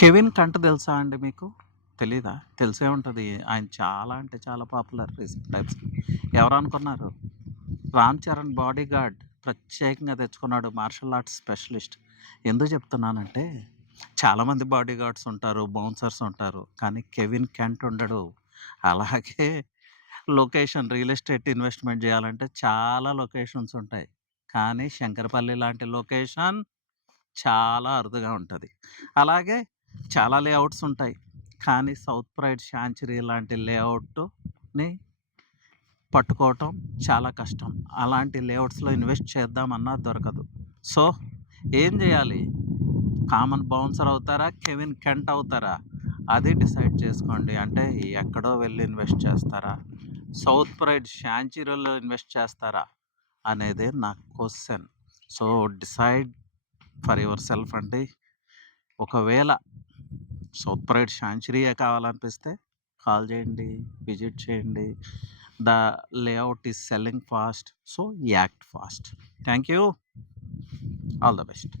'Kevin can't' తెలుసా అండి మీకు? తెలీదా? తెలిసే ఉంటది. ఆయన చాలా అంటే చాలా పాపులర్ రీసెంట్ టైమ్స్‌లో. ఎవరనుకున్నారు? 'రామ్ చరణ్' బాడీగార్డ్ ప్రత్యేకంగా తెచ్చుకున్నాడు మార్షల్ ఆర్ట్స్ స్పెషలిస్ట్. ఎందుకు చెప్తున్నానంటే, చాలామంది బాడీగార్డ్స్ ఉంటారు, బౌన్సర్స్ ఉంటారు. కానీ 'కెవిన్ కెంట్' ఉండడు. అలాగే రియల్ ఎస్టేట్ ఇన్వెస్ట్‌మెంట్ జేయాలంటే చాలా లొకేషన్స్ ఉంటాయి. కానీ శంకరపల్లి లాంటి లొకేషన్ చాలా అరుదుగా ఉంటది. అలాగే చాలా లేఅవుట్స్ ఉంటాయి. కానీ సౌత్ ప్రైడ్ శాంచురీ లాంటి లేఅవుట్‌ని పట్టుకోవటం చాలా కష్టం. అలాంటి లేఅవుట్స్‌లో ఇన్వెస్ట్ చేద్దామన్నా దొరకదు. సో, ఏం జేయాలి? కామన్ బౌన్సర్ అవుతారా? కెవిన్ కెంట్ అవుతారా? అది డిసైడ్ చేసుకోండి. అంటే ఎక్కడో వెళ్లి ఇన్వెస్ట్ చేస్తారా? సౌత్ ప్రైడ్ శాంచురీలో ఇన్వెస్ట్ చేస్తారా? అనేదే నా question. So, decide for your self అండి. ఒకవేళ సౌత్ ప్రైడ్ శాంచురీయే కావాలనిపిస్తే కాల్ చేయండి, విజిట్ చేయండి. The layout is selling fast. So, act fast. Thank you. All the best.